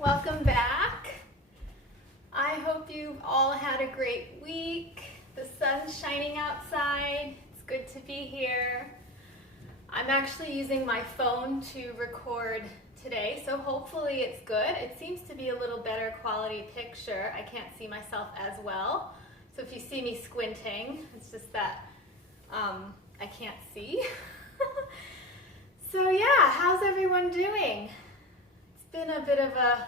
Welcome back. I hope you've all had a great week. The sun's shining outside. It's good to be here. I'm actually using my phone to record today, so hopefully it's good. It seems to be a little better quality picture. I can't see myself as well. So if you see me squinting, it's just that I can't see. So yeah, how's everyone doing? It's been a bit of a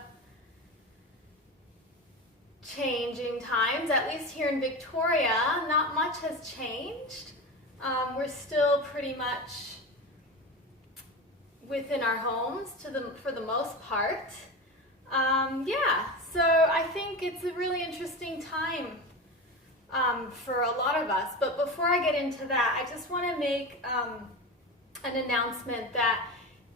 changing times, at least here in Victoria. Not much has changed. We're still pretty much within our homes for the most part. Yeah, so I think it's a really interesting time for a lot of us. But before I get into that, I just want to make an announcement that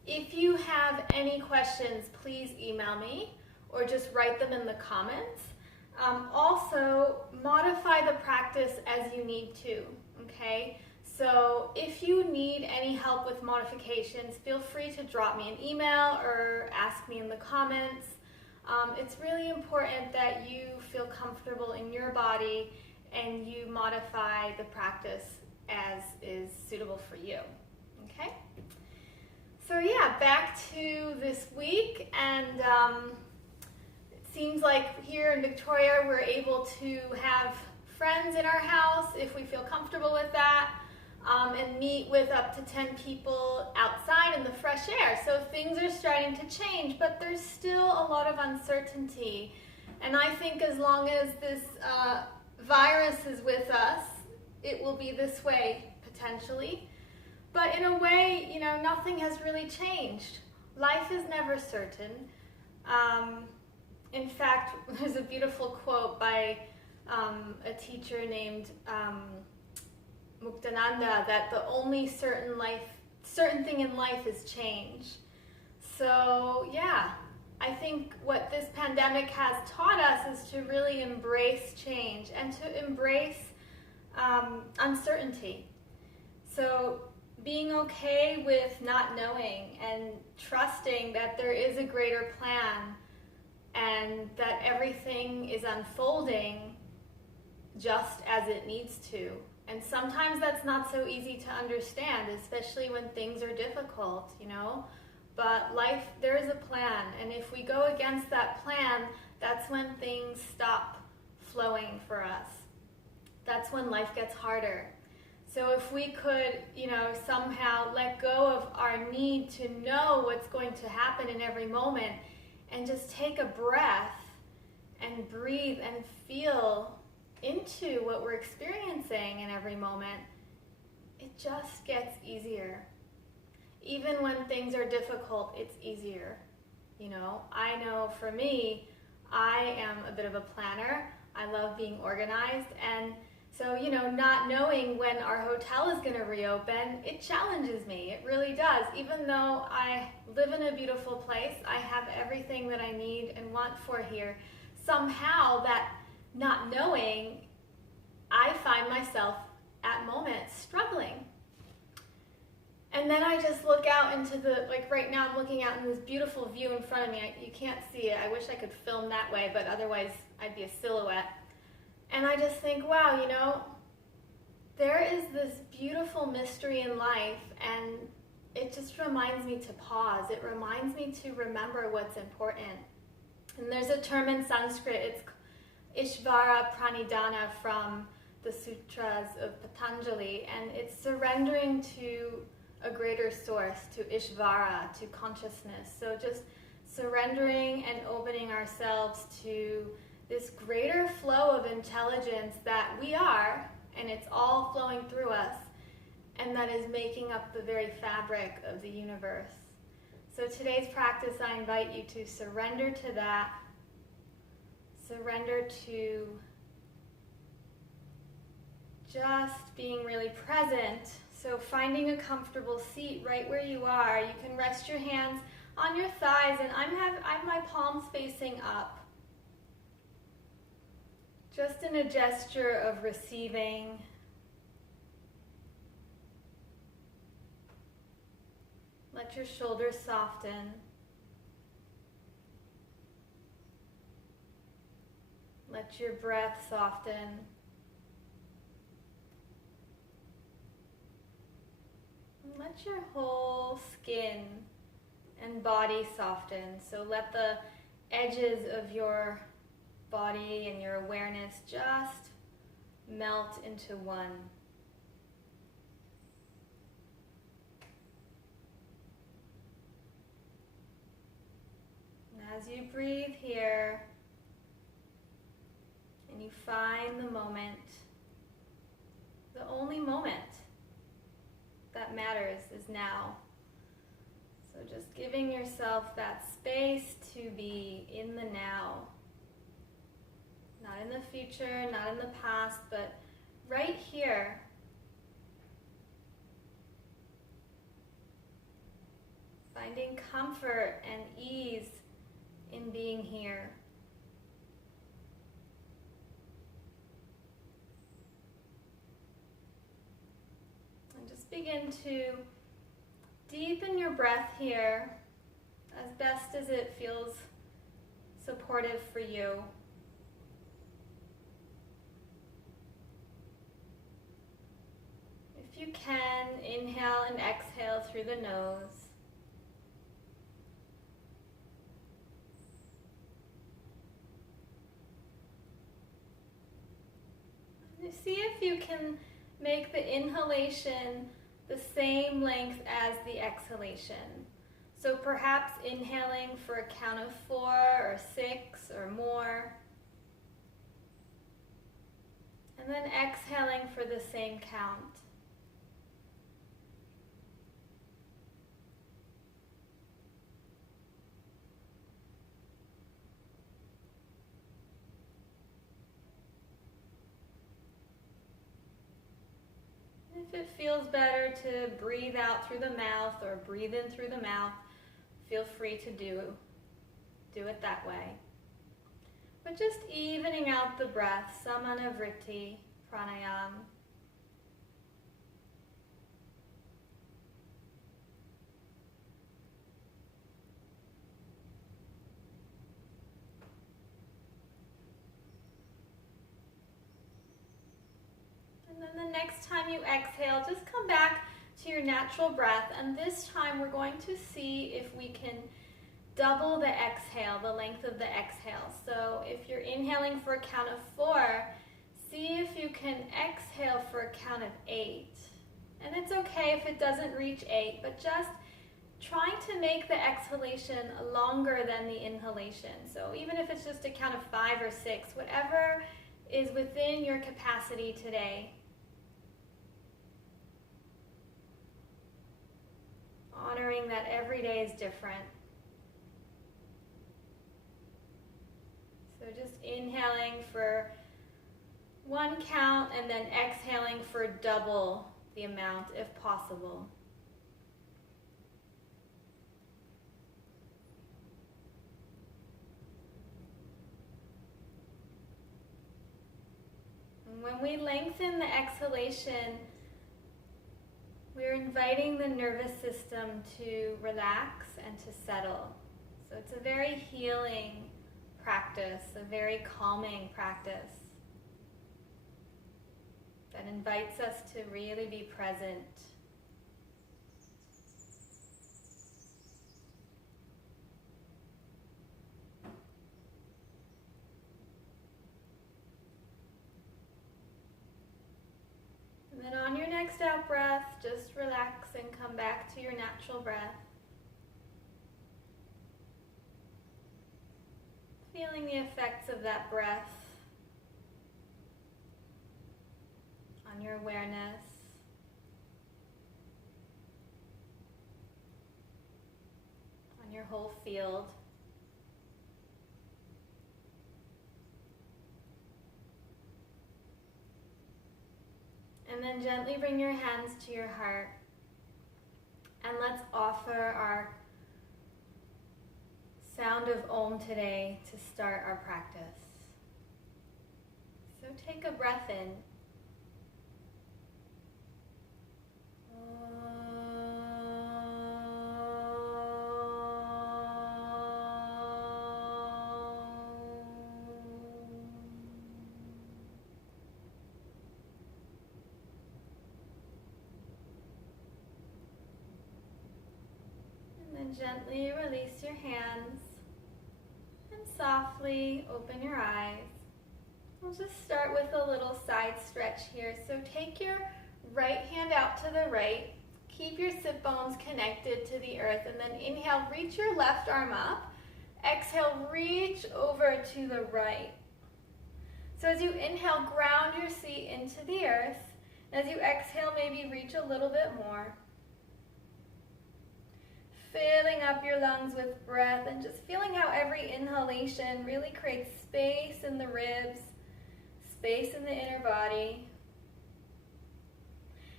if you have any questions, please email me or just write them in the comments. Also, modify the practice as you need to, okay? So if you need any help with modifications, feel free to drop me an email or ask me in the comments. It's really important that you feel comfortable in your body and you modify the practice as is suitable for you, okay? So yeah, back to this week, and it seems like here in Victoria we're able to have friends in our house if we feel comfortable with that, and meet with up to 10 people outside in the fresh air. So things are starting to change, but there's still a lot of uncertainty. And I think as long as this virus is with us, it will be this way potentially. But in a way, you know, nothing has really changed. Life is never certain. In fact, there's a beautiful quote by a teacher named Muktananda that the only certain thing in life is change. So yeah, I think what this pandemic has taught us is to really embrace change and to embrace uncertainty. So being okay with not knowing and trusting that there is a greater plan and that everything is unfolding just as it needs to. And sometimes that's not so easy to understand, especially when things are difficult, you know. But life, there is a plan, and if we go against that plan, that's when things stop flowing for us. That's when life gets harder. So if we could, you know, somehow let go of our need to know what's going to happen in every moment and just take a breath and breathe and feel into what we're experiencing in every moment, it just gets easier. Even when things are difficult, it's easier. You know, I know for me, I am a bit of a planner. I love being organized, and so, you know, not knowing when our hotel is going to reopen, it challenges me. It really does. Even though I live in a beautiful place, I have everything that I need and want for here. Somehow that not knowing, I find myself at moments struggling. And then I just look out into like right now I'm looking out in this beautiful view in front of me. You can't see it. I wish I could film that way, but otherwise I'd be a silhouette. And I just think, wow, you know, there is this beautiful mystery in life, and it just reminds me to pause. It reminds me to remember what's important. And there's a term in Sanskrit, it's Ishvara Pranidhana from the sutras of Patanjali, and it's surrendering to a greater source, to Ishvara, to consciousness. So just surrendering and opening ourselves to this greater flow of intelligence that we are, and it's all flowing through us, and that is making up the very fabric of the universe. So today's practice, I invite you to surrender to that, surrender to just being really present. So finding a comfortable seat right where you are. You can rest your hands on your thighs, and I have my palms facing up. Just in a gesture of receiving. Let your shoulders soften. Let your breath soften. And let your whole skin and body soften. So let the edges of your body and your awareness just melt into one. And as you breathe here, and you find the moment, the only moment that matters is now. So just giving yourself that space to be in the now. Not in the future, not in the past, but right here. Finding comfort and ease in being here. And just begin to deepen your breath here as best as it feels supportive for you. If you can, inhale and exhale through the nose. And see if you can make the inhalation the same length as the exhalation. So perhaps inhaling for a count of 4 or 6 or more. And then exhaling for the same count. If it feels better to breathe out through the mouth or breathe in through the mouth, feel free to do it that way. But just evening out the breath, Samana-vritti pranayam. And then the next time you exhale, just come back to your natural breath. And this time we're going to see if we can double the exhale, the length of the exhale. So if you're inhaling for a count of 4, see if you can exhale for a count of 8. And it's okay if it doesn't reach 8, but just trying to make the exhalation longer than the inhalation. So even if it's just a count of 5 or 6, whatever is within your capacity today. Honoring that every day is different. So just inhaling for 1 count and then exhaling for double the amount if possible. And when we lengthen the exhalation, we're inviting the nervous system to relax and to settle. So it's a very healing practice, a very calming practice that invites us to really be present. And then on your next out breath, just relax and come back to your natural breath. Feeling the effects of that breath on your awareness. On your whole field. And then gently bring your hands to your heart. And let's offer our sound of Om today to start our practice. So take a breath in. And gently release your hands. And softly open your eyes. We'll just start with a little side stretch here. So take your right hand out to the right. Keep your sit bones connected to the earth. And then inhale, reach your left arm up. Exhale, reach over to the right. So as you inhale, ground your seat into the earth. As you exhale, maybe reach a little bit more. Filling up your lungs with breath and just feeling how every inhalation really creates space in the ribs, space in the inner body.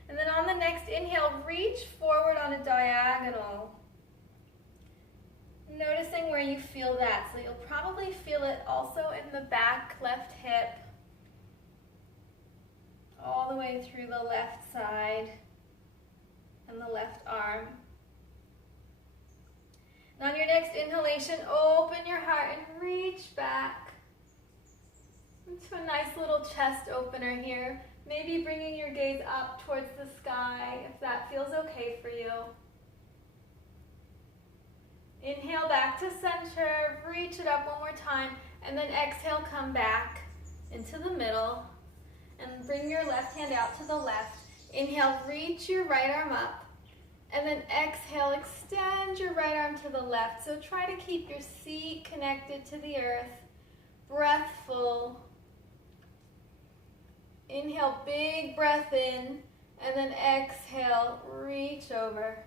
And then on the next inhale, reach forward on a diagonal. Noticing where you feel that. So you'll probably feel it also in the back left hip, all the way through the left side and the left arm. And on your next inhalation, open your heart and reach back into a nice little chest opener here. Maybe bringing your gaze up towards the sky if that feels okay for you. Inhale back to center, reach it up one more time, and then exhale, come back into the middle and bring your left hand out to the left. Inhale, reach your right arm up, and then exhale, extend your right arm to the left. So try to keep your seat connected to the earth, breath full. Inhale, big breath in, and then exhale, reach over.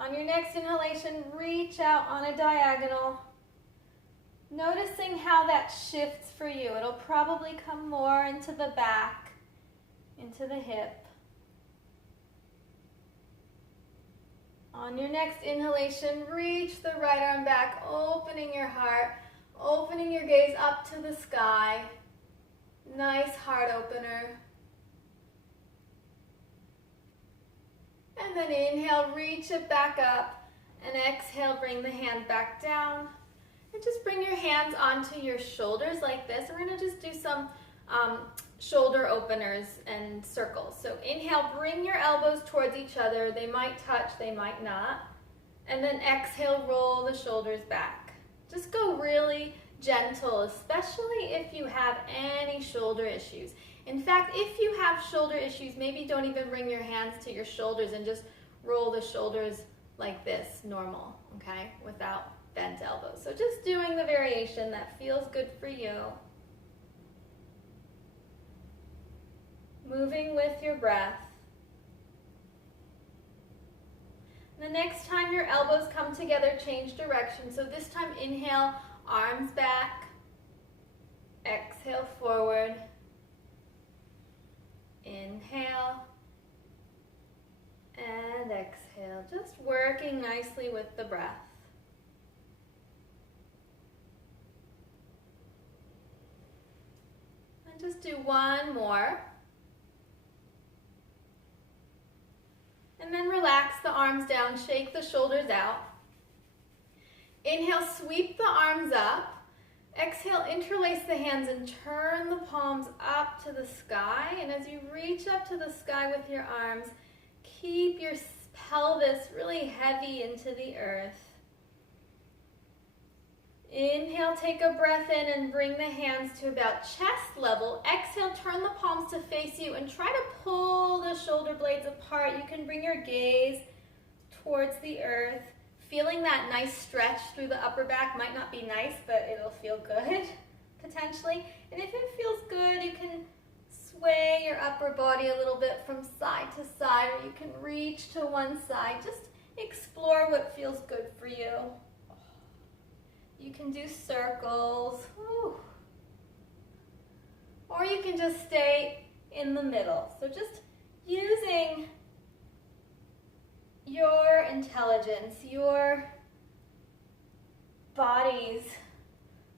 On your next inhalation, reach out on a diagonal. Noticing how that shifts for you. It'll probably come more into the back, into the hip. On your next inhalation, reach the right arm back, opening your heart, opening your gaze up to the sky. Nice heart opener. And then inhale, reach it back up, and exhale, bring the hand back down. And just bring your hands onto your shoulders like this. We're going to just do some shoulder openers and circles. So inhale, bring your elbows towards each other. They might touch, they might not. And then exhale, roll the shoulders back. Just go really gentle, especially if you have any shoulder issues. In fact, if you have shoulder issues, maybe don't even bring your hands to your shoulders and just roll the shoulders like this, normal, okay, without bent elbows. So just doing the variation that feels good for you. Moving with your breath. The next time your elbows come together, change direction. So this time, inhale, arms back. Exhale, forward. Inhale. And exhale. Just working nicely with the breath. And just do one more. And then relax the arms down, shake the shoulders out. Inhale, sweep the arms up. Exhale, interlace the hands and turn the palms up to the sky. And as you reach up to the sky with your arms, keep your pelvis really heavy into the earth. Inhale, take a breath in and bring the hands to about chest level. Exhale, turn the palms to face you and try to pull the shoulder blades apart. You can bring your gaze towards the earth. Feeling that nice stretch through the upper back might not be nice, but it'll feel good, potentially. And if it feels good, you can sway your upper body a little bit from side to side, or you can reach to one side. Just explore what feels good for you. You can do circles. Whew. Or you can just stay in the middle. So just using your intelligence, your body's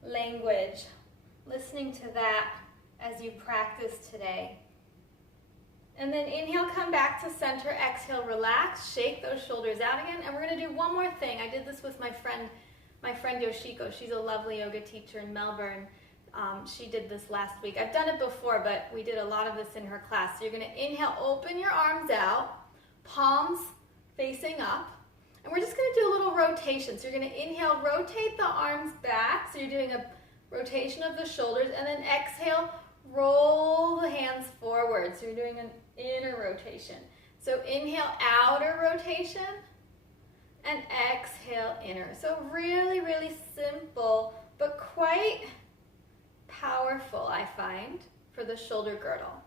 language, listening to that as you practice today. And then inhale, come back to center. Exhale, relax, shake those shoulders out again. And we're going to do one more thing. I did this with my friend Yoshiko. She's a lovely yoga teacher in Melbourne. She did this last week. I've done it before, but we did a lot of this in her class. So you're going to inhale, open your arms out, palms facing up. And we're just going to do a little rotation. So you're going to inhale, rotate the arms back. So you're doing a rotation of the shoulders. And then exhale, roll the hands forward. So you're doing an inner rotation. So inhale, outer rotation. And exhale, inner. So really, really simple, but quite powerful, I find, for the shoulder girdle.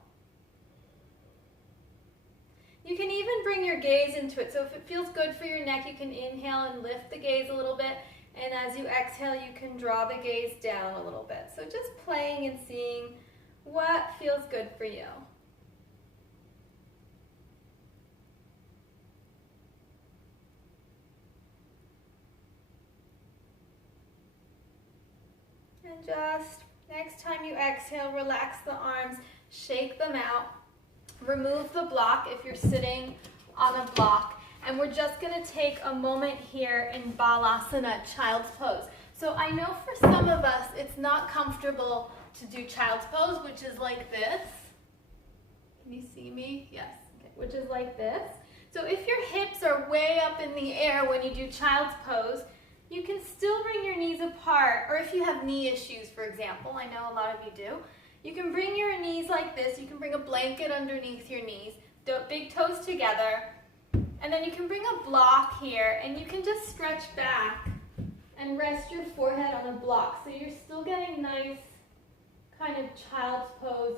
You can even bring your gaze into it. So if it feels good for your neck, you can inhale and lift the gaze a little bit. And as you exhale, you can draw the gaze down a little bit. So just playing and seeing what feels good for you. And just next time you exhale, relax the arms, shake them out. Remove the block if you're sitting on a block. And we're just going to take a moment here in Balasana, child's pose. So I know for some of us it's not comfortable to do child's pose, which is like this. Can you see me? Yes. Okay. Which is like this. So if your hips are way up in the air when you do child's pose, you can still bring your knees apart. Or if you have knee issues, for example, I know a lot of you do, you can bring your knees like this. You can bring a blanket underneath your knees, big toes together, and then you can bring a block here, and you can just stretch back and rest your forehead on a block. So you're still getting nice kind of child's pose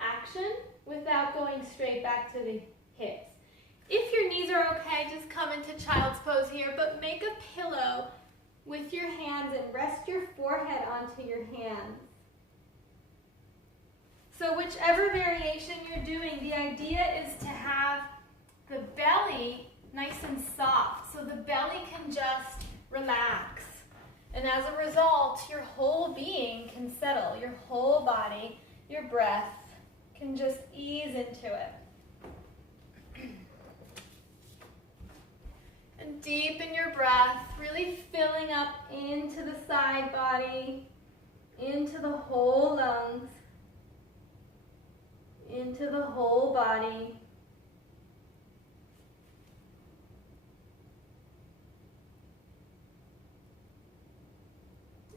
action without going straight back to the hips. If your knees are okay, just come into child's pose here, but make a pillow with your hands and rest your forehead onto your hands. So whichever variation you're doing, the idea is to have the belly nice and soft, so the belly can just relax. And as a result, your whole being can settle, your whole body, your breath can just ease into it. And deepen your breath, really filling up into the side body, into the whole lungs, into the whole body.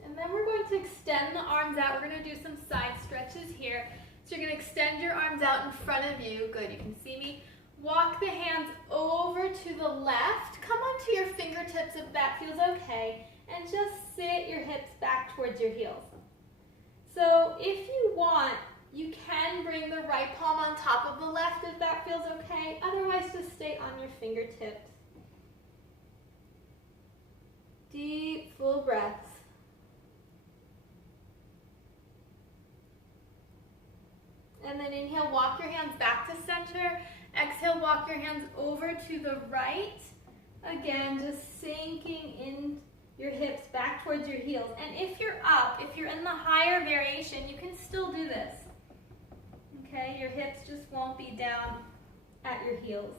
And then we're going to extend the arms out. We're going to do some side stretches here. So you're going to extend your arms out in front of you. Good, you can see me. Walk the hands over to the left. Come onto your fingertips if that feels okay. And just sit your hips back towards your heels. So if you want, you can bring the right palm on top of the left if that feels okay. Otherwise, just stay on your fingertips. Deep, full breaths. And then inhale, walk your hands back to center. Exhale, walk your hands over to the right. Again, just sinking in your hips back towards your heels. And if you're up, if you're in the higher variation, you can still do this. Okay, your hips just won't be down at your heels.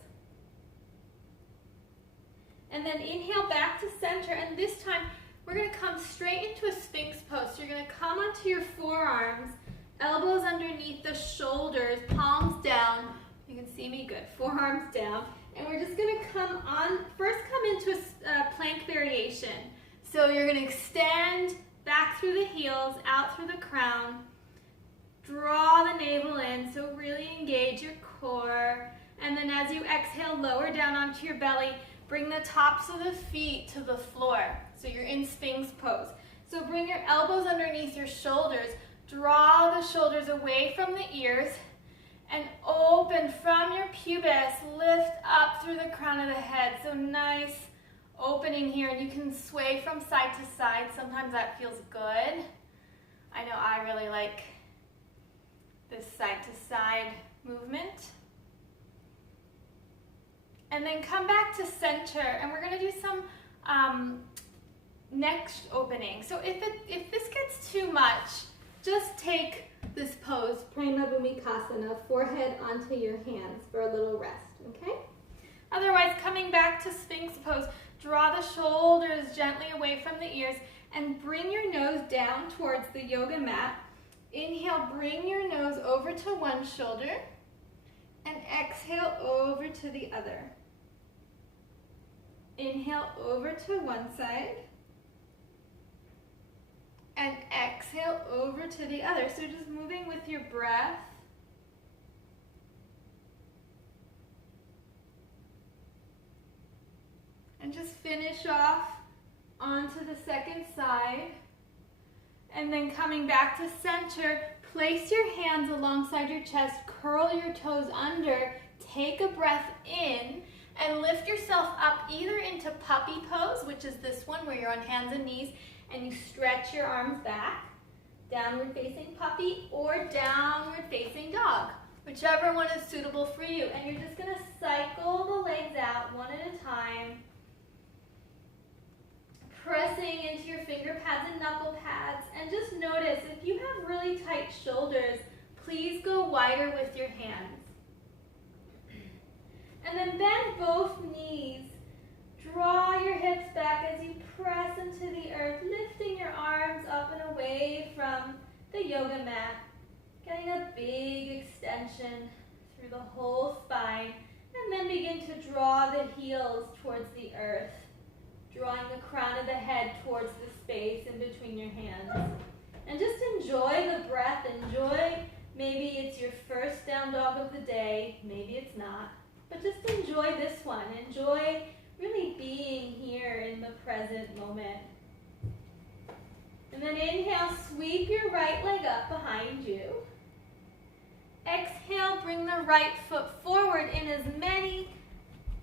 And then inhale back to center, and this time we're going to come straight into a Sphinx pose. So you're going to come onto your forearms, elbows underneath the shoulders, palms down. You can see me good, forearms down. And we're just going to come into a plank variation. So you're going to extend back through the heels, out through the crown. Draw the navel in, so really engage your core. And then as you exhale, lower down onto your belly. Bring the tops of the feet to the floor. So you're in Sphinx pose. So bring your elbows underneath your shoulders. Draw the shoulders away from the ears. And open from your pubis. Lift up through the crown of the head. So nice opening here. And you can sway from side to side. Sometimes that feels good. I know I really like this side to side movement. And then come back to center, and we're going to do some neck opening. So if this gets too much, just take this pose, Prema Bhumikasana, forehead onto your hands for a little rest, okay? Otherwise, coming back to Sphinx pose, draw the shoulders gently away from the ears and bring your nose down towards the yoga mat. Inhale, bring your nose over to one shoulder, and exhale over to the other. Inhale over to one side, and exhale over to the other. So just moving with your breath. And just finish off onto the second side. And then coming back to center, place your hands alongside your chest, curl your toes under, take a breath in, and lift yourself up either into puppy pose, which is this one where you're on hands and knees, and you stretch your arms back, downward facing puppy, or downward facing dog, whichever one is suitable for you. And you're just gonna cycle the legs out one at a time, pressing into your finger pads and knuckle pads. And just notice, if you have really tight shoulders, please go wider with your hands. And then bend both knees. Draw your hips back as you press into the earth, lifting your arms up and away from the yoga mat. Getting a big extension through the whole spine. And then begin to draw the heels towards the earth, drawing the crown of the head towards the space in between your hands. And just enjoy the breath. Enjoy, maybe it's your first down dog of the day, maybe it's not. But just enjoy this one. Enjoy really being here in the present moment. And then inhale, sweep your right leg up behind you. Exhale, bring the right foot forward in as many,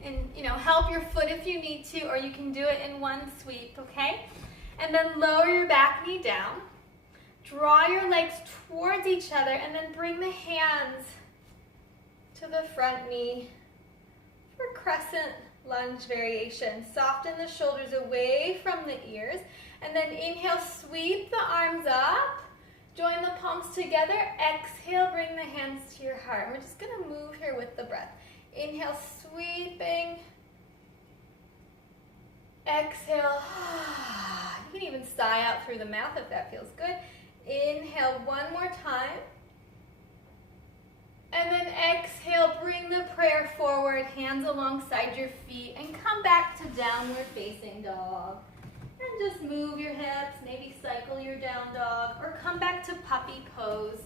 and help your foot if you need to, or you can do it in one sweep, okay? And then lower your back knee down. Draw your legs towards each other, and then bring the hands to the front knee for crescent lunge variation. Soften the shoulders away from the ears, and then inhale, sweep the arms up. Join the palms together. Exhale, bring the hands to your heart. And we're just gonna move here with the breath. Inhale, sweeping. Exhale. You can even sigh out through the mouth if that feels good. Inhale one more time. And then exhale, bring the prayer forward, hands alongside your feet, and come back to downward facing dog. And just move your hips, maybe cycle your down dog, or come back to puppy pose,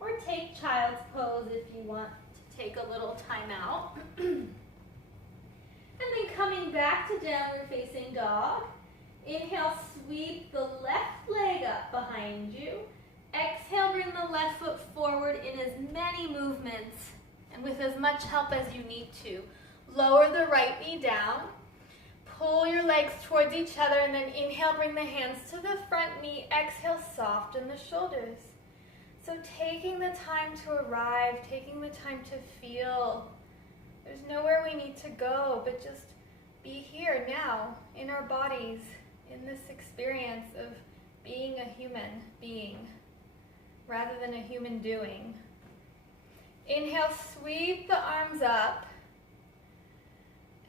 or take child's pose if you want to take a little time out. And then coming back to downward facing dog. Inhale, sweep the left leg up behind you. Exhale, bring the left foot forward in as many movements and with as much help as you need to. Lower the right knee down. Pull your legs towards each other, and then inhale, bring the hands to the front knee. Exhale, soften the shoulders. So taking the time to arrive, taking the time to feel. There's nowhere we need to go, but just be here now in our bodies, in this experience of being a human being rather than a human doing. Inhale, sweep the arms up.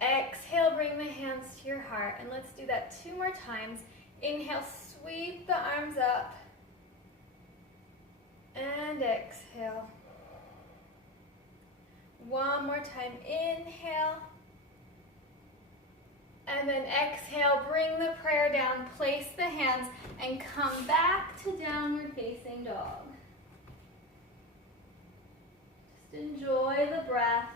Exhale, bring the hands to your heart. And let's do that 2 more times. Inhale, sweep the arms up. And exhale. 1 more time. Inhale. And then exhale, bring the prayer down, place the hands, and come back to downward facing dog. Just enjoy the breath.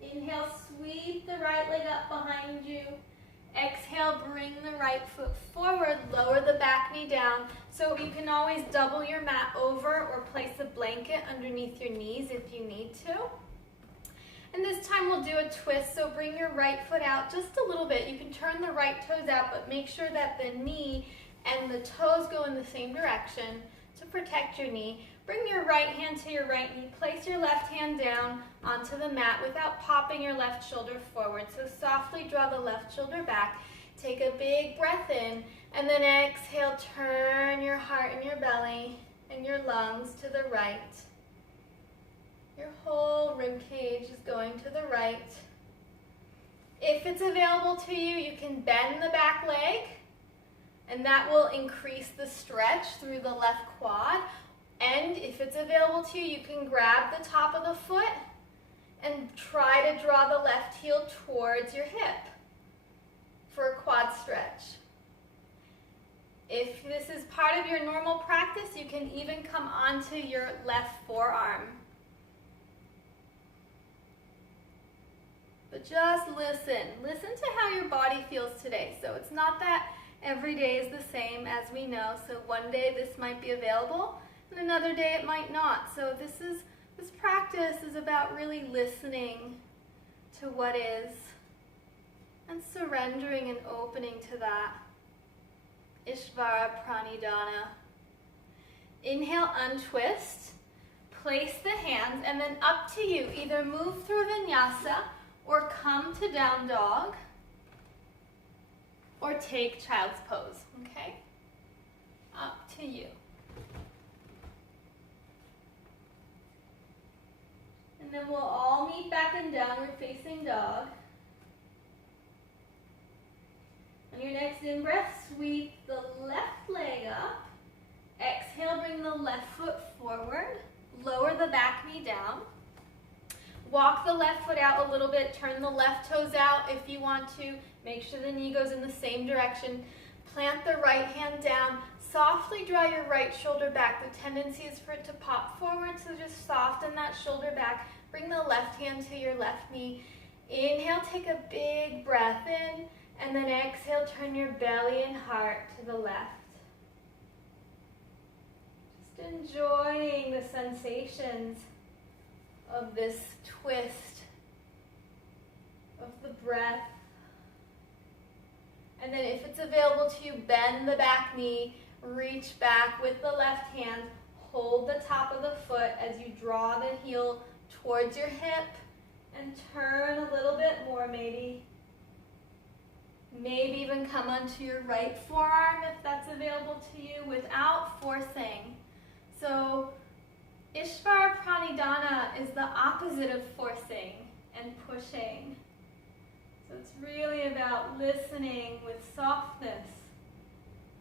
Inhale, sweep the right leg up behind you. Exhale, bring the right foot forward, lower the back knee down. So you can always double your mat over or place a blanket underneath your knees if you need to. And this time we'll do a twist, so bring your right foot out just a little bit. You can turn the right toes out, but make sure that the knee and the toes go in the same direction to protect your knee. Bring your right hand to your right knee. Place your left hand down onto the mat without popping your left shoulder forward. So softly draw the left shoulder back. Take a big breath in, and then exhale, turn your heart and your belly and your lungs to the right. Your whole rib cage is going to the right. If it's available to you, you can bend the back leg, and that will increase the stretch through the left quad. And if it's available to you, you can grab the top of the foot and try to draw the left heel towards your hip for a quad stretch. If this is part of your normal practice, you can even come onto your left forearm. But just listen. Listen to how your body feels today. So it's not that every day is the same, as we know. So one day this might be available, and another day it might not. So this practice is about really listening to what is and surrendering and opening to that. Ishvara Pranidhana. Inhale, untwist. Place the hands, and then up to you. Either move through vinyasa or come to down dog or take child's pose, okay? Up to you. And then we'll all meet back in downward facing dog. On your next in-breath, sweep the left leg up. Exhale, bring the left foot forward. Lower the back knee down. Walk the left foot out a little bit. Turn the left toes out if you want to. Make sure the knee goes in the same direction. Plant the right hand down. Softly draw your right shoulder back. The tendency is for it to pop forward, so just soften that shoulder back. Bring the left hand to your left knee. Inhale, take a big breath in. And then exhale, turn your belly and heart to the left. Just enjoying the sensations of this twist of the breath. And then if it's available to you, bend the back knee, reach back with the left hand, hold the top of the foot as you draw the heel towards your hip, and turn a little bit more maybe. Maybe even come onto your right forearm if that's available to you without forcing. So Ishvara Pranidhana is the opposite of forcing and pushing. So it's really about listening with softness,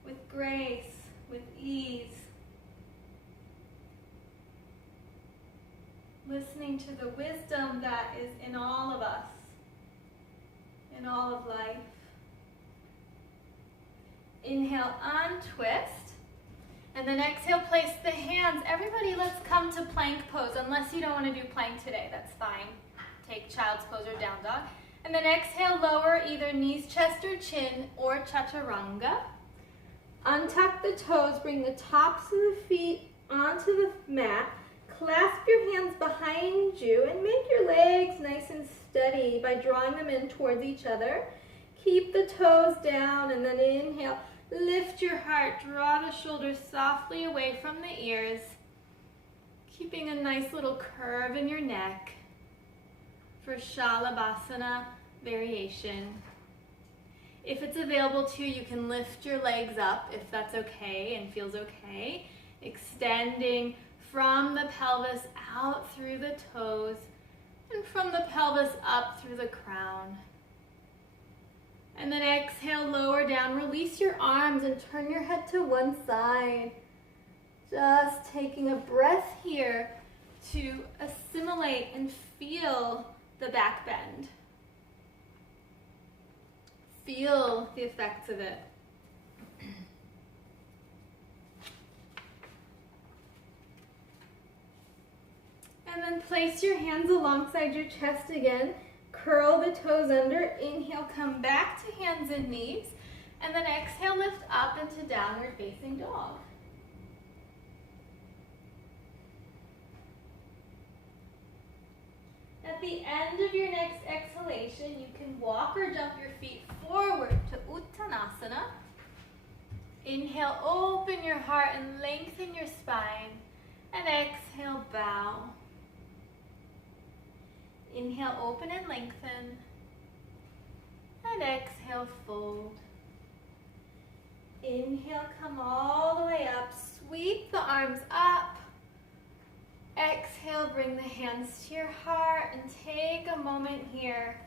with grace, with ease. Listening to the wisdom that is in all of us, in all of life. Inhale, untwist. And then exhale, place the hands. Everybody, let's come to plank pose. Unless you don't want to do plank today, that's fine. Take child's pose or down dog. And then exhale, lower either knees, chest, or chin, or chaturanga. Untuck the toes, bring the tops of the feet onto the mat. Clasp your hands behind you and make your legs nice and steady by drawing them in towards each other. Keep the toes down, and then inhale. Lift your heart, draw the shoulders softly away from the ears, keeping a nice little curve in your neck for Shalabhasana variation. If it's available to you, you can lift your legs up if that's okay and feels okay, extending from the pelvis out through the toes and from the pelvis up through the crown. And then exhale, lower down. Release your arms and turn your head to one side. Just taking a breath here to assimilate and feel the back bend. Feel the effects of it. And then place your hands alongside your chest again. Curl the toes under. Inhale, come back to hands and knees. And then exhale, lift up into downward facing dog. At the end of your next exhalation, you can walk or jump your feet forward to Uttanasana. Inhale, open your heart and lengthen your spine. And exhale, bow. Inhale, open and lengthen. And exhale, fold. Inhale, come all the way up. Sweep the arms up. Exhale, bring the hands to your heart and take a moment here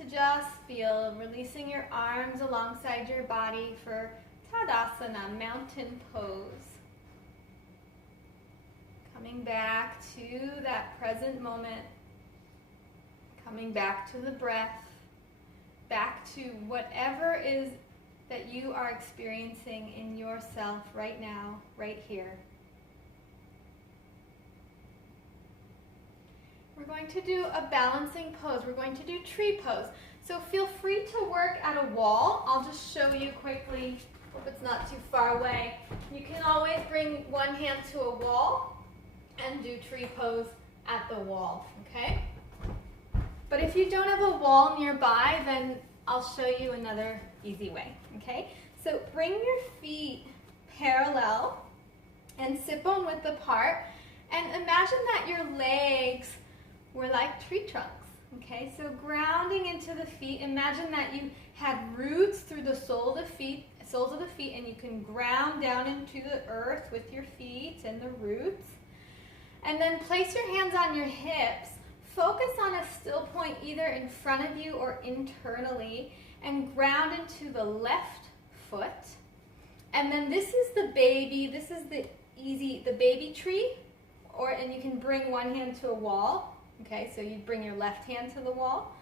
to just feel, releasing your arms alongside your body for Tadasana, mountain pose. Coming back to that present moment, coming back to the breath, back to whatever is that you are experiencing in yourself right now, right here. We're going to do a balancing pose. We're going to do tree pose. So feel free to work at a wall. I'll just show you quickly. Hope it's not too far away. You can always bring one hand to a wall and do tree pose at the wall, okay? But if you don't have a wall nearby, then I'll show you another easy way, okay? So bring your feet parallel and sit bone width apart, and imagine that your legs were like tree trunks, okay? So grounding into the feet, imagine that you had roots through the soles of the feet, and you can ground down into the earth with your feet and the roots. And then place your hands on your hips. Focus on a still point either in front of you or internally, and ground into the left foot. And then this is the baby, this is the baby tree, and you can bring one hand to a wall. Okay, so you bring your left hand to the wall,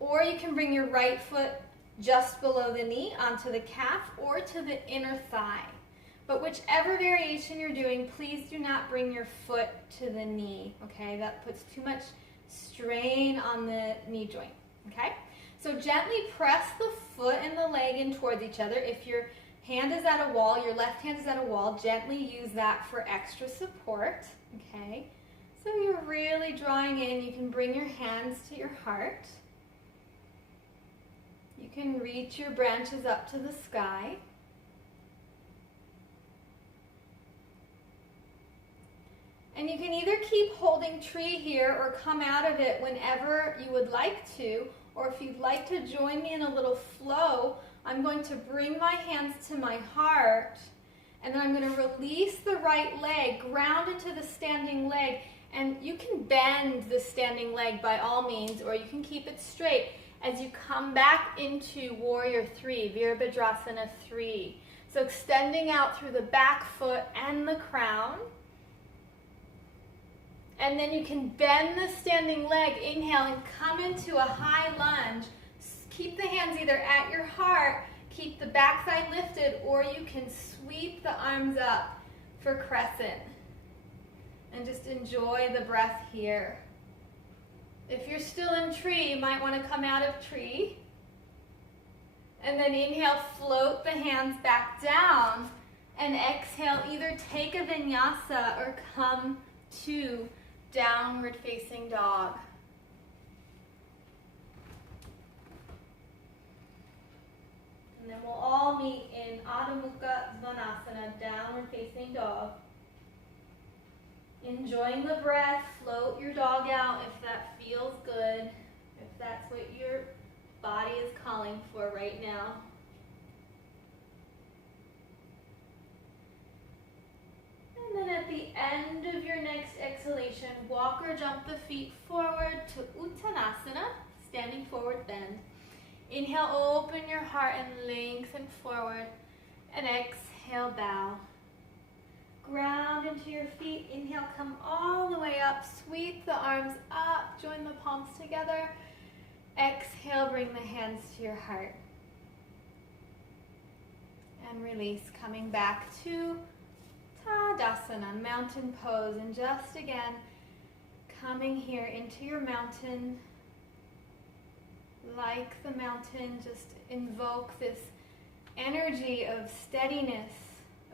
or you can bring your right foot just below the knee onto the calf or to the inner thigh. But whichever variation you're doing, please do not bring your foot to the knee, okay? That puts too much strain on the knee joint, okay? So gently press the foot and the leg in towards each other. If your hand is at a wall, your left hand is at a wall, gently use that for extra support, okay? So you're really drawing in. You can bring your hands to your heart. You can reach your branches up to the sky. And you can either keep holding tree here or come out of it whenever you would like to, or if you'd like to join me in a little flow, I'm going to bring my hands to my heart, and then I'm going to release the right leg, ground into the standing leg, and you can bend the standing leg by all means, or you can keep it straight as you come back into Warrior 3, Virabhadrasana 3. So extending out through the back foot and the crown. And then you can bend the standing leg, inhale, and come into a high lunge. Keep the hands either at your heart, keep the backside lifted, or you can sweep the arms up for crescent. And just enjoy the breath here. If you're still in tree, you might want to come out of tree. And then inhale, float the hands back down. And exhale, either take a vinyasa or come to downward facing dog. And then we'll all meet in Adho Mukha Svanasana, downward facing dog. Enjoying the breath, float your dog out if that feels good, if that's what your body is calling for right now. And then at the end of your next exhalation, walk or jump the feet forward to Uttanasana, standing forward bend. Inhale, open your heart and lengthen forward, and exhale, bow. Ground into your feet. Inhale, come all the way up. Sweep the arms up. Join the palms together. Exhale, bring the hands to your heart. And release, coming back to Tadasana, mountain pose. And just again, coming here into your mountain. Like the mountain, just invoke this energy of steadiness,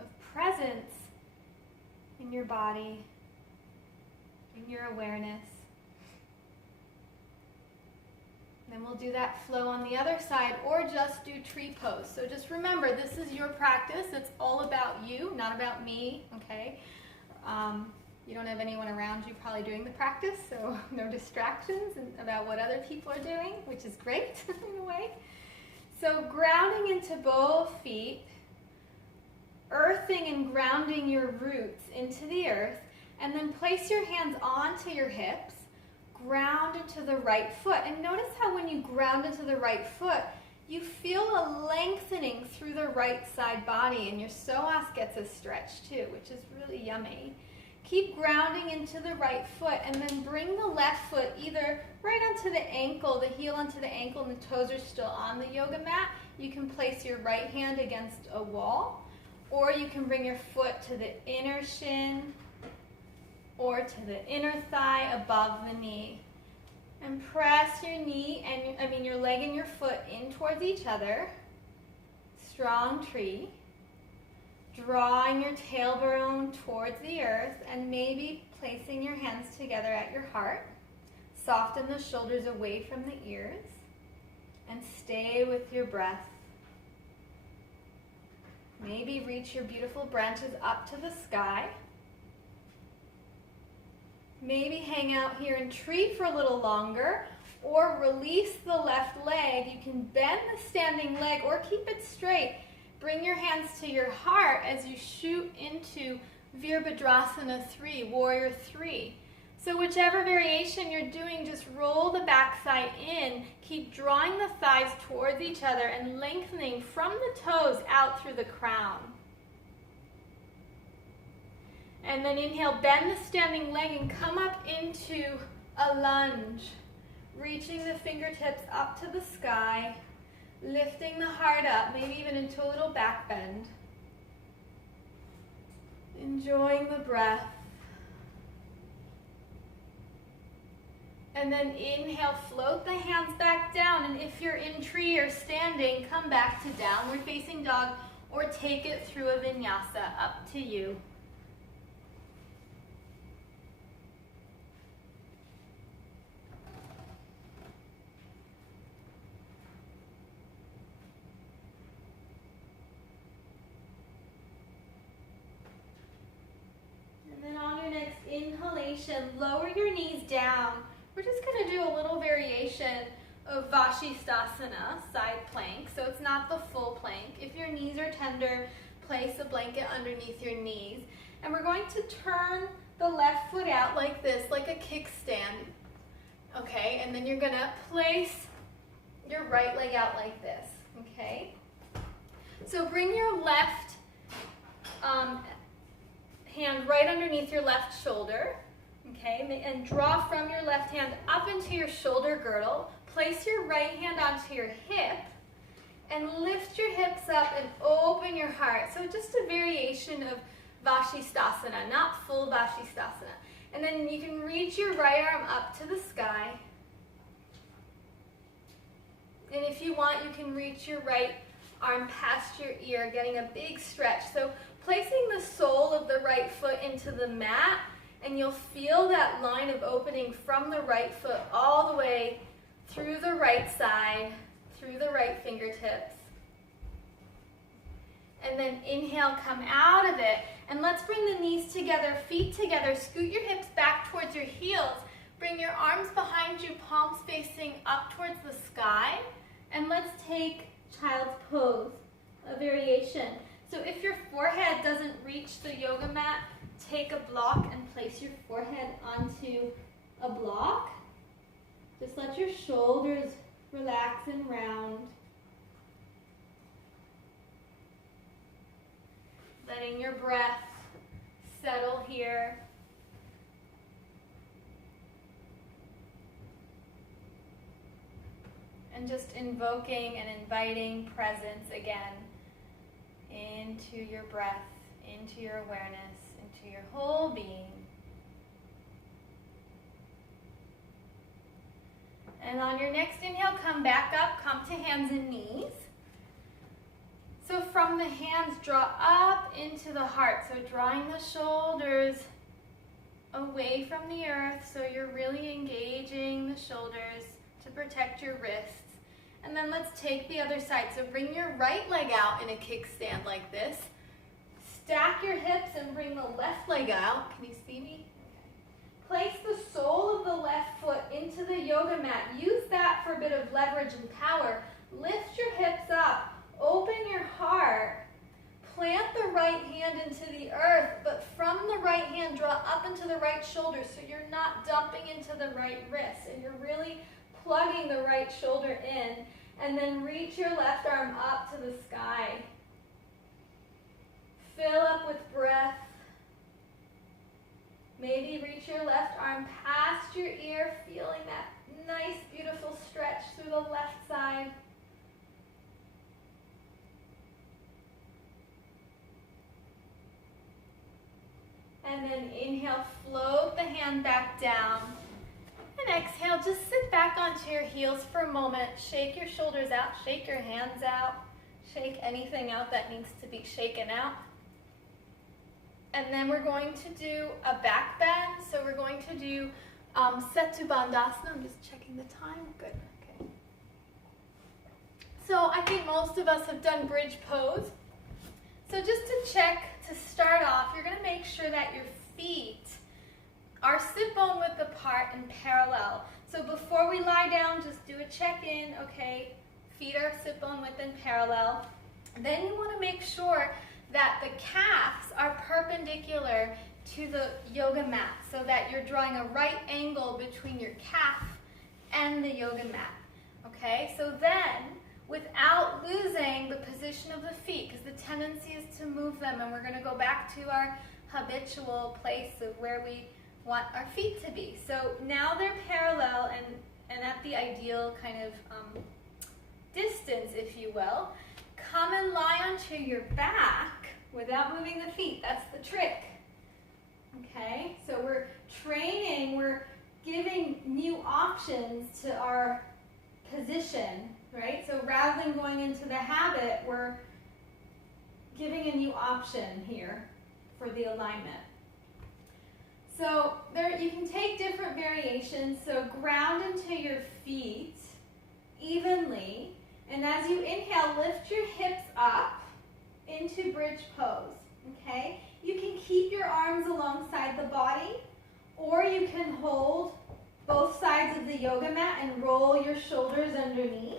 of presence in your body, in your awareness. Then we'll do that flow on the other side, or just do tree pose. So just remember, this is your practice. It's all about you, not about me, okay? You don't have anyone around you probably doing the practice, so no distractions about what other people are doing, which is great in a way. So grounding into both feet, earthing and grounding your roots into the earth, and then place your hands onto your hips, ground into the right foot. And notice how when you ground into the right foot, you feel a lengthening through the right side body, and your psoas gets a stretch too, which is really yummy. Keep grounding into the right foot, and then bring the left foot either right onto the ankle, the heel onto the ankle, and the toes are still on the yoga mat. You can place your right hand against a wall, or you can bring your foot to the inner shin or to the inner thigh above the knee. And press your knee, and your leg and your foot in towards each other. Strong tree. Drawing your tailbone towards the earth, and maybe placing your hands together at your heart. Soften the shoulders away from the ears, and stay with your breath. Maybe reach your beautiful branches up to the sky. Maybe hang out here in tree for a little longer, or release the left leg. You can bend the standing leg or keep it straight. Bring your hands to your heart as you shoot into Virabhadrasana 3, Warrior 3. So whichever variation you're doing, just roll the backside in. Keep drawing the thighs towards each other and lengthening from the toes out through the crown. And then inhale, bend the standing leg and come up into a lunge. Reaching the fingertips up to the sky. Lifting the heart up, maybe even into a little back bend. Enjoying the breath. And then inhale, float the hands back down. And if you're in tree or standing, come back to downward facing dog or take it through a vinyasa, up to you. And then on your next inhalation, lower your knees down. We're just going to do a little variation of Vashisthasana, side plank. So it's not the full plank. If your knees are tender, place a blanket underneath your knees. And we're going to turn the left foot out like this, like a kickstand. Okay, and then you're going to place your right leg out like this. Okay? So bring your left hand right underneath your left shoulder, okay, and draw from your left hand up into your shoulder girdle. Place your right hand onto your hip, and lift your hips up and open your heart. So just a variation of Vashisthasana, not full Vashisthasana. And then you can reach your right arm up to the sky. And if you want, you can reach your right arm past your ear, getting a big stretch. So placing the sole of the right foot into the mat, and you'll feel that line of opening from the right foot all the way through the right side, through the right fingertips. And then inhale, come out of it. And let's bring the knees together, feet together. Scoot your hips back towards your heels. Bring your arms behind you, palms facing up towards the sky. And let's take child's pose, a variation. So if your forehead doesn't reach the yoga mat, take a block and place your forehead onto a block. Just let your shoulders relax and round. Letting your breath settle here. And just invoking and inviting presence again into your breath, into your awareness, into your whole being. And on your next inhale, come back up, come to hands and knees. So from the hands, draw up into the heart. So drawing the shoulders away from the earth, so you're really engaging the shoulders to protect your wrists. And then let's take the other side. So bring your right leg out in a kickstand like this. Stack your hips and bring the left leg out. Can you see me? Okay. Place the sole of the left foot into the yoga mat. Use that for a bit of leverage and power. Lift your hips up. Open your heart. Plant the right hand into the earth, but from the right hand, draw up into the right shoulder, so you're not dumping into the right wrist, and you're really plugging the right shoulder in, and then reach your left arm up to the sky. Fill up with breath. Maybe reach your left arm past your ear, feeling that nice, beautiful stretch through the left side. And then inhale, float the hand back down. And exhale, just sit back onto your heels for a moment. Shake your shoulders out, shake your hands out, shake anything out that needs to be shaken out. And then we're going to do a back bend. So we're going to do Setu Bandhasana. I'm just checking the time. Good. Okay. So I think most of us have done bridge pose. So just to check, to start off, you're going to make sure that your feet are sit bone width apart and parallel. So before we lie down, just do a check-in. Okay, feet are sit bone width and parallel. Then you want to make sure that the calves are perpendicular to the yoga mat, so that you're drawing a right angle between your calf and the yoga mat. Okay, so then without losing the position of the feet, because the tendency is to move them, and we're going to go back to our habitual place of where we want our feet to be. So now they're parallel and at the ideal kind of distance, if you will. Come and lie onto your back without moving the feet. That's the trick. Okay, so we're training, we're giving new options to our position, right? So rather than going into the habit, we're giving a new option here for the alignment. So there, you can take different variations. So ground into your feet evenly. And as you inhale, lift your hips up into bridge pose, okay? You can keep your arms alongside the body, or you can hold both sides of the yoga mat and roll your shoulders underneath,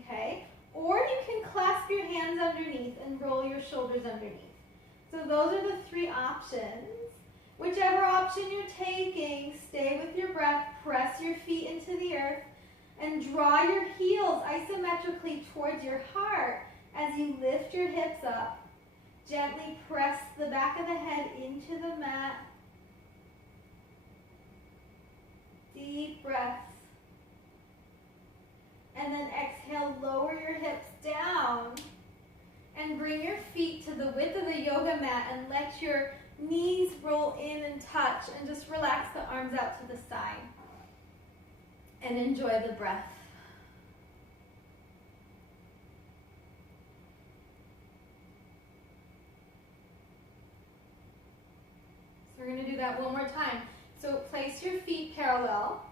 okay? Or you can clasp your hands underneath and roll your shoulders underneath. So those are the three options. Whichever option you're taking, stay with your breath, press your feet into the earth, and draw your heels isometrically towards your heart as you lift your hips up. Gently press the back of the head into the mat. Deep breaths. And then exhale, lower your hips down and bring your feet to the width of the yoga mat and let your knees roll in and touch, and just relax the arms out to the side. And enjoy the breath. So we're going to do that one more time. So place your feet parallel,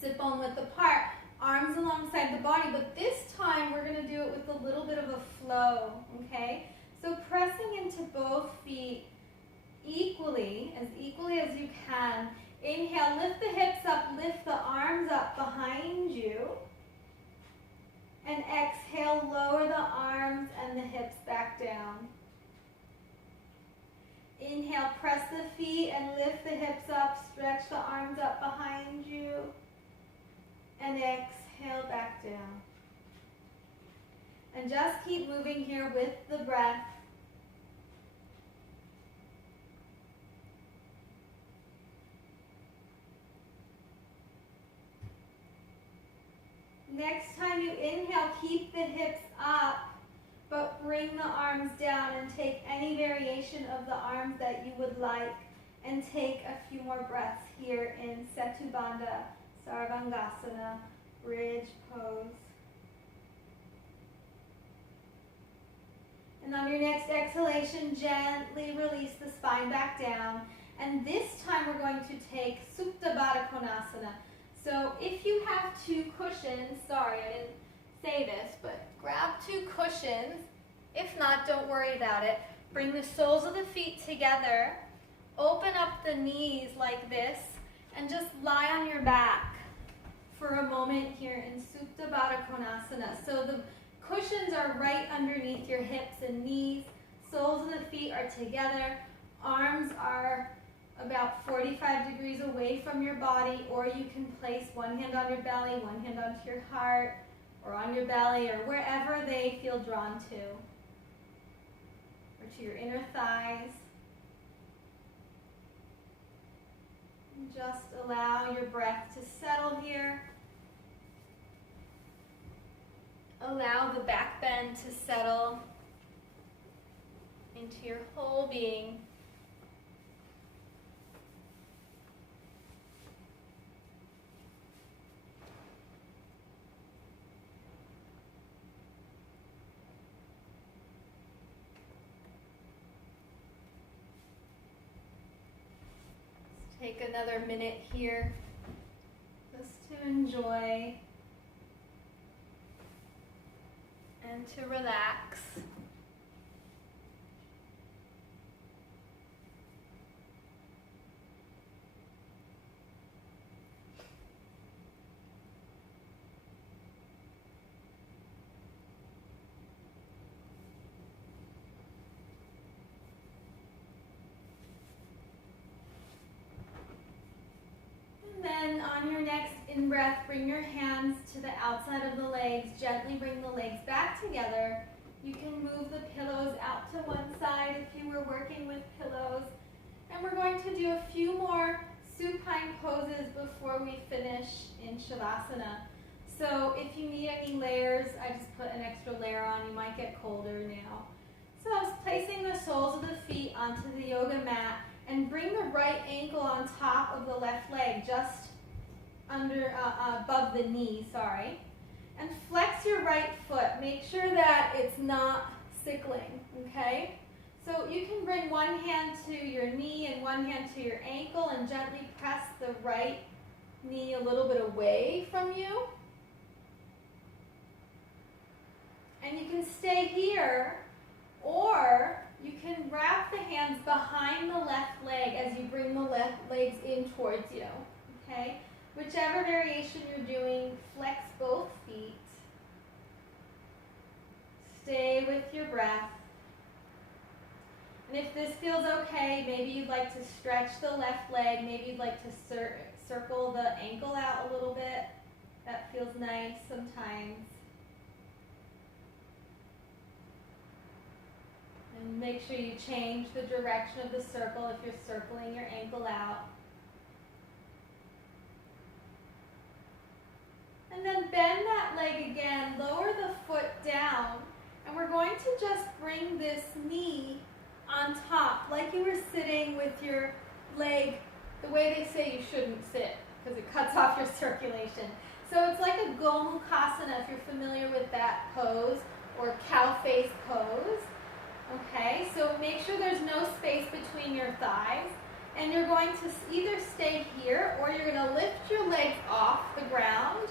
sit bone width apart, arms alongside the body, but this time we're going to do it with a little bit of a flow, okay? So pressing into both feet equally as you can. Inhale, lift the hips up, lift the arms up behind you. And exhale, lower the arms and the hips back down. Inhale, press the feet and lift the hips up, stretch the arms up behind you. And exhale, back down. And just keep moving here with the breath. Next time you inhale, keep the hips up, but bring the arms down and take any variation of the arms that you would like, and take a few more breaths here in Setu Bandha, Sarvangasana, bridge pose. And on your next exhalation, gently release the spine back down. And this time we're going to take Supta Baddha Konasana. So if you have two cushions, sorry I didn't say this, but grab two cushions. If not, don't worry about it. Bring the soles of the feet together. Open up the knees like this and just lie on your back for a moment here in Supta Baddha Konasana. So the cushions are right underneath your hips and knees. Soles of the feet are together. Arms are about 45 degrees away from your body, or you can place one hand on your belly, one hand onto your heart, or on your belly, or wherever they feel drawn to, or to your inner thighs. And just allow your breath to settle here. Allow the back bend to settle into your whole being. Take another minute here just to enjoy and to relax. Then on your next in-breath, bring your hands to the outside of the legs. Gently bring the legs back together. You can move the pillows out to one side if you were working with pillows. And we're going to do a few more supine poses before we finish in Shavasana. So if you need any layers, I just put an extra layer on. You might get colder now. So I was placing the soles of the feet onto the yoga mat, and bring the right ankle on top of the left leg, just under, above the knee, sorry. And flex your right foot. Make sure that it's not sickling, okay? So you can bring one hand to your knee and one hand to your ankle and gently press the right knee a little bit away from you. And you can stay here, or you can wrap the hands behind the left leg as you bring the left legs in towards you, okay? Whichever variation you're doing, flex both feet. Stay with your breath. And if this feels okay, maybe you'd like to stretch the left leg, maybe you'd like to circle the ankle out a little bit. That feels nice sometimes. And make sure you change the direction of the circle if you're circling your ankle out. And then bend that leg again, lower the foot down, and we're going to just bring this knee on top, like you were sitting with your leg the way they say you shouldn't sit, because it cuts off your circulation. So it's like a Gomukhasana, if you're familiar with that pose, or cow face pose. Okay, so make sure there's no space between your thighs, and you're going to either stay here or you're going to lift your legs off the ground,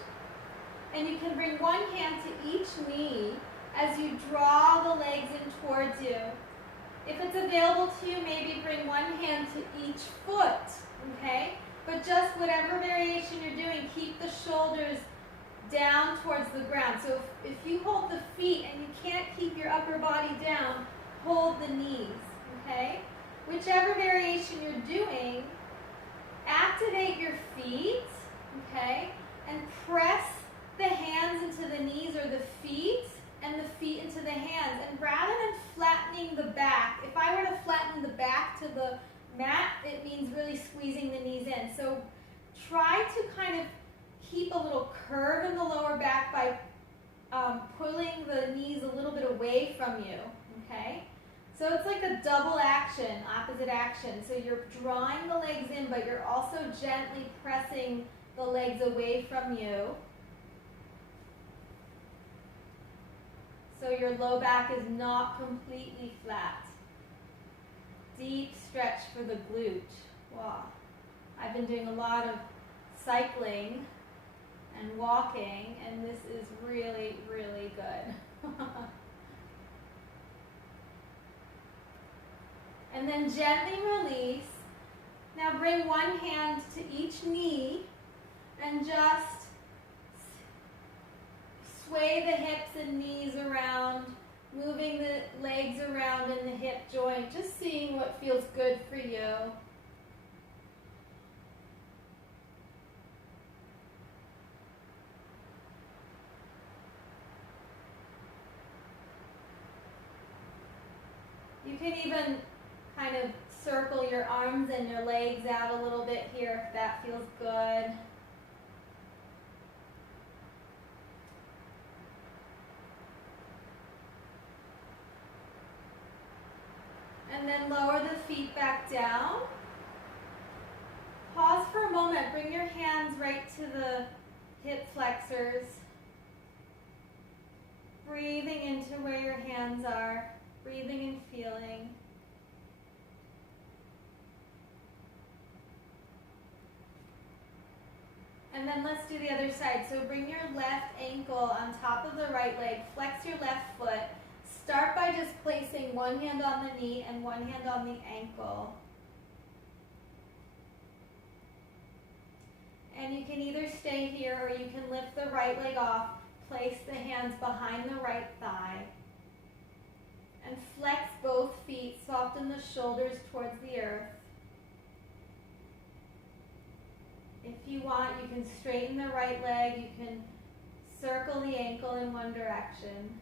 and you can bring one hand to each knee as you draw the legs in towards you. If it's available to you, maybe bring one hand to each foot, okay? But just whatever variation you're doing, keep the shoulders down towards the ground. So if you hold the feet and you can't keep your upper body down, hold the knees, okay? Whichever variation you're doing, activate your feet, okay? And press the hands into the knees or the feet, and the feet into the hands. And rather than flattening the back, if I were to flatten the back to the mat, it means really squeezing the knees in. So try to kind of keep a little curve in the lower back by pulling the knees a little bit away from you, okay? So it's like a double action, opposite action. So you're drawing the legs in, but you're also gently pressing the legs away from you. So your low back is not completely flat. Deep stretch for the glute. Wow. I've been doing a lot of cycling and walking, and this is really, really good. And then gently release. Now bring one hand to each knee and just sway the hips and knees around, moving the legs around in the hip joint, just seeing what feels good for can even kind of circle your arms and your legs out a little bit here if that feels good. And then lower the feet back down. Pause for a moment. Bring your hands right to the hip flexors. Breathing into where your hands are. Breathing and feeling. And then let's do the other side. So bring your left ankle on top of the right leg. Flex your left foot. Start by just placing one hand on the knee and one hand on the ankle. And you can either stay here or you can lift the right leg off. Place the hands behind the right thigh. And flex both feet. Soften the shoulders towards the earth. If you want, you can straighten the right leg. You can circle the ankle in one direction.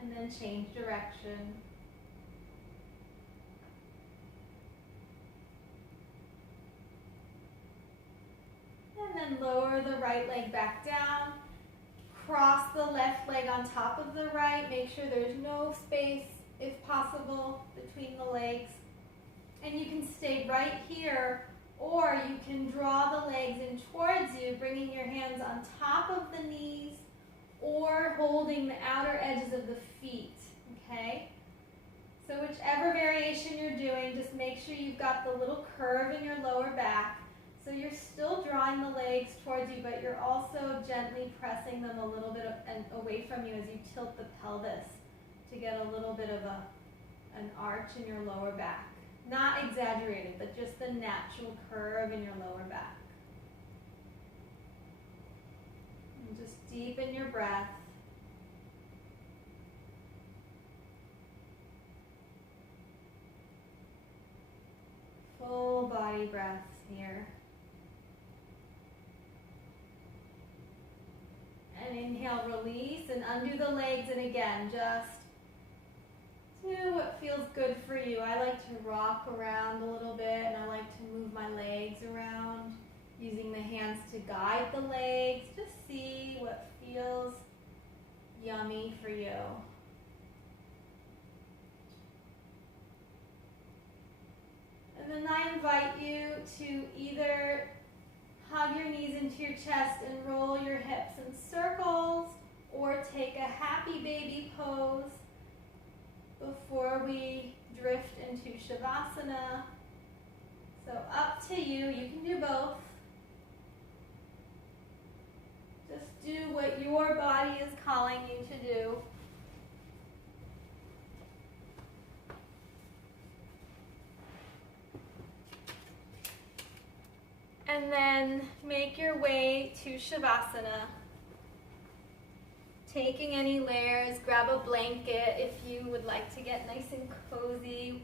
And then change direction. And then lower the right leg back down. Cross the left leg on top of the right. Make sure there's no space, if possible, between the legs. And you can stay right here, or you can draw the legs in towards you, bringing your hands on top of the knees, or holding the outer edges of the feet, okay? So whichever variation you're doing, just make sure you've got the little curve in your lower back. So you're still drawing the legs towards you, but you're also gently pressing them a little bit away from you as you tilt the pelvis to get a little bit of an arch in your lower back. Not exaggerated, but just the natural curve in your lower back. And just deepen your breath. Full body breaths here. And inhale, release, and undo the legs, and again, just do what feels good for you. I like to rock around a little bit, and I like to move my legs around, using the hands to guide the legs. Just see what feels yummy for you. And then I invite you to either hug your knees into your chest and roll your hips in circles, or take a happy baby pose before we drift into Shavasana. So up to you. You can do both. Just do what your body is calling you to do. And then make your way to Shavasana. Taking any layers, grab a blanket if you would like to get nice and cozy.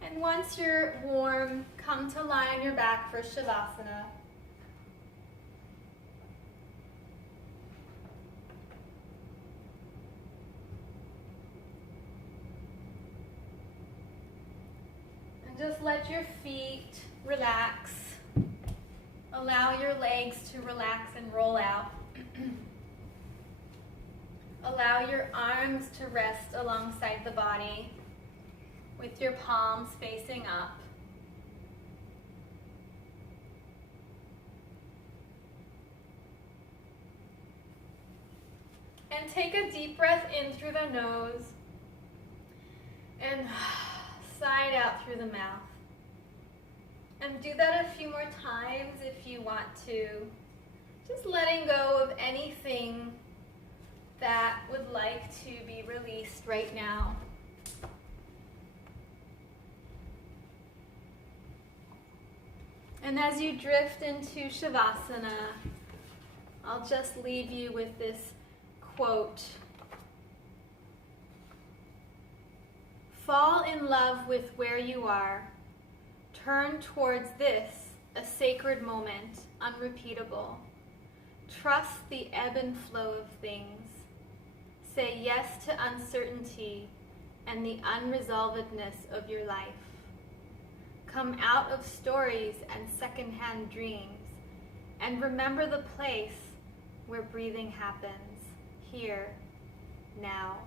And once you're warm, come to lie on your back for Shavasana. Just let your feet relax. Allow your legs to relax and roll out. Allow your arms to rest alongside the body with your palms facing up. And take a deep breath in through the nose and sigh out through the mouth. And do that a few more times if you want to. Just letting go of anything that would like to be released right now. And as you drift into Shavasana, I'll just leave you with this quote. Fall in love with where you are. Turn towards this, a sacred moment, unrepeatable. Trust the ebb and flow of things. Say yes to uncertainty and the unresolvedness of your life. Come out of stories and secondhand dreams and remember the place where breathing happens, here, now.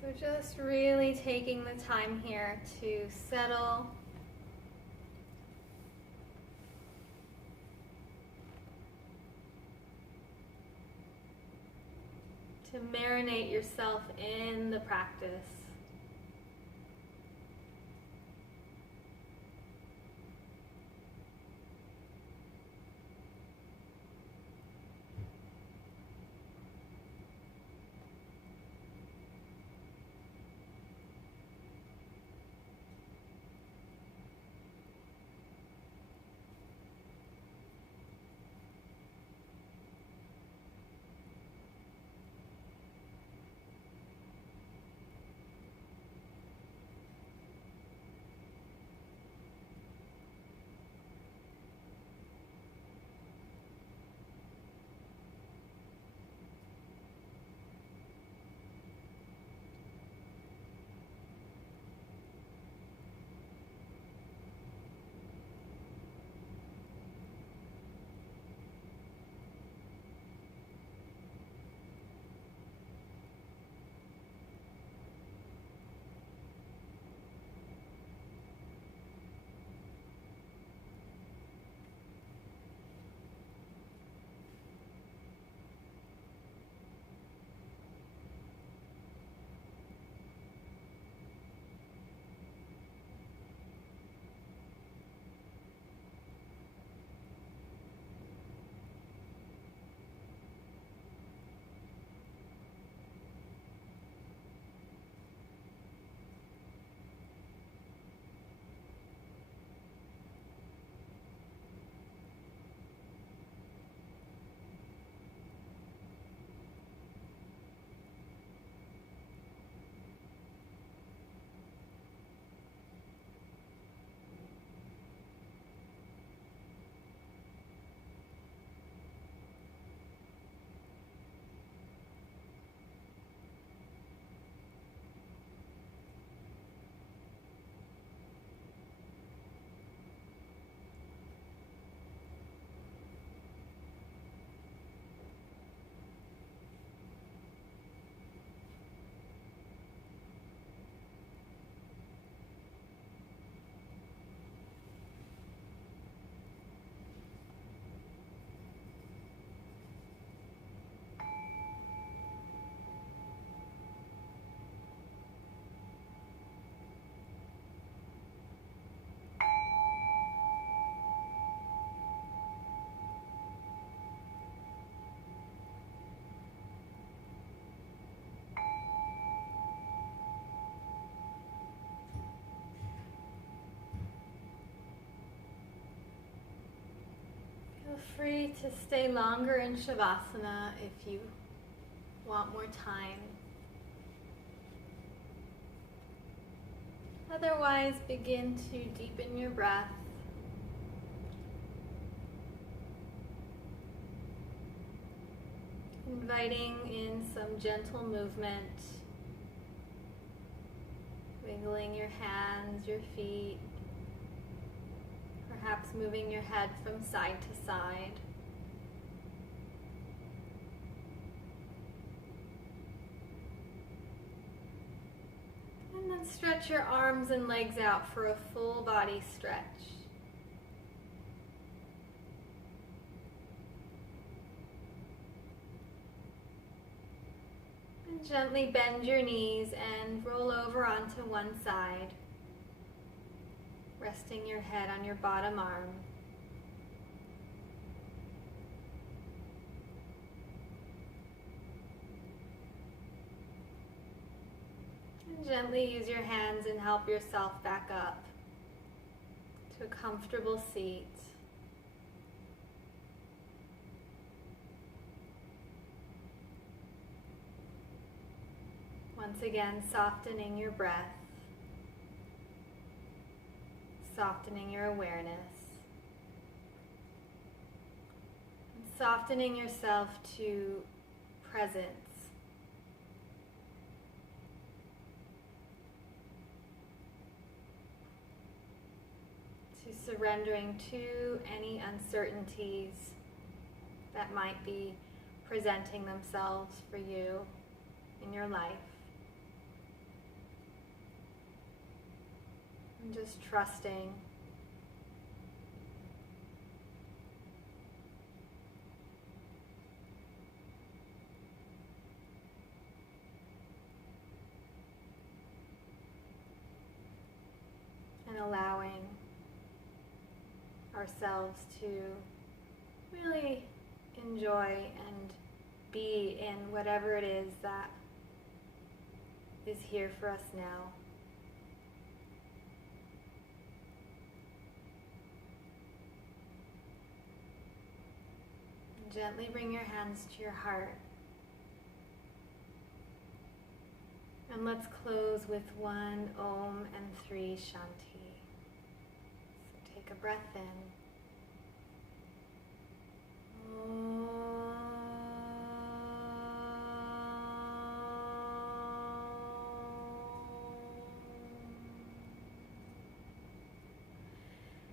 So just really taking the time here to settle, to marinate yourself in the practice. Feel free to stay longer in Shavasana if you want more time. Otherwise, begin to deepen your breath. Inviting in some gentle movement, wiggling your hands, your feet, perhaps moving your head from side to side. And then stretch your arms and legs out for a full body stretch. And gently bend your knees and roll over onto one side, resting your head on your bottom arm. And gently use your hands and help yourself back up to a comfortable seat. Once again, softening your breath, softening your awareness, and softening yourself to presence. To surrendering to any uncertainties that might be presenting themselves for you in your life. And just trusting and allowing ourselves to really enjoy and be in whatever it is that is here for us now. And gently bring your hands to your heart. And let's close with 1 Om and 3 Shanti. So take a breath in. Om.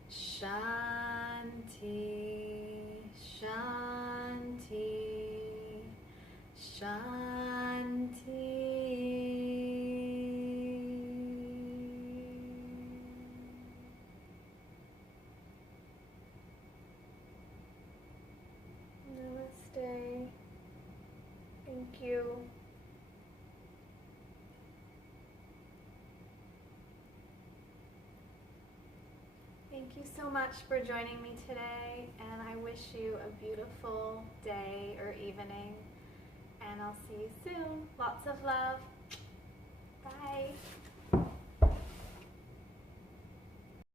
Shanti, Shanti, Shanti. Namaste. Thank you. Thank you so much for joining me today, and I wish you a beautiful day or evening, and I'll see you soon. Lots of love. Bye.